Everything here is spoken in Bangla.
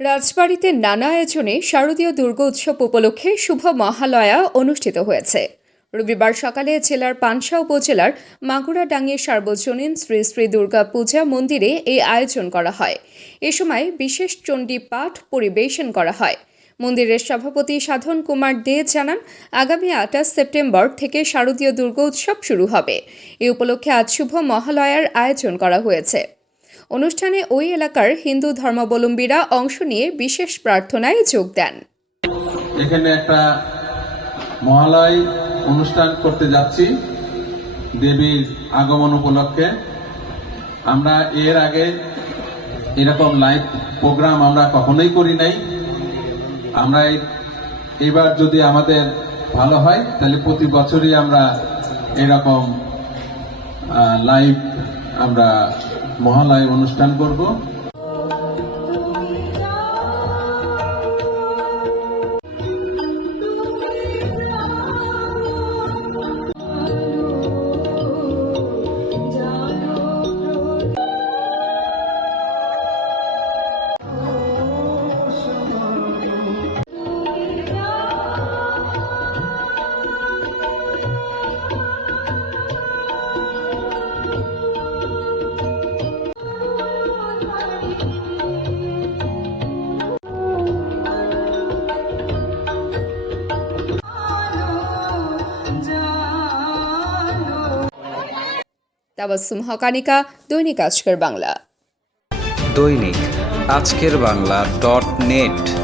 রাজবাড়িতে নানা আয়োজনে শারদীয় দুর্গ উৎসব উপলক্ষে শুভ মহালয়া অনুষ্ঠিত হয়েছে। রবিবার সকালে জেলার পানসা উপজেলার মাগুরাডাঙ্গি সার্বজনীন শ্রী শ্রী দুর্গা পূজা মন্দিরে এই আয়োজন করা হয়। এ সময় বিশেষ চণ্ডী পাঠ পরিবেশন করা হয়। মন্দিরের সভাপতি সাধন কুমার দে জানান, আগামী আঠাশ সেপ্টেম্বর থেকে শারদীয় দুর্গা উৎসব শুরু হবে। এ উপলক্ষে আজ শুভ মহালয়ার আয়োজন করা হয়েছে। অনুষ্ঠানে ওই এলাকার হিন্দু ধর্মাবলম্বীরা অংশ নিয়ে বিশেষ প্রার্থনায় যোগ দেন। এখানে একটা মহালয় অনুষ্ঠান করতে যাচ্ছি দেবীর আগমন উপলক্ষে। আমরা এর আগে এরকম লাইভ প্রোগ্রাম আমরা কখনোই করি নাই। আমরা এবার যদি আমাদের ভালো হয়, তাহলে প্রতি বছরই আমরা এরকম লাইভ আমরা মহালয় অনুষ্ঠান করব। তাবাসুম হকানিকা দৈনিক আজকের বাংলা। দৈনিক আজকের বাংলা ডট নেট।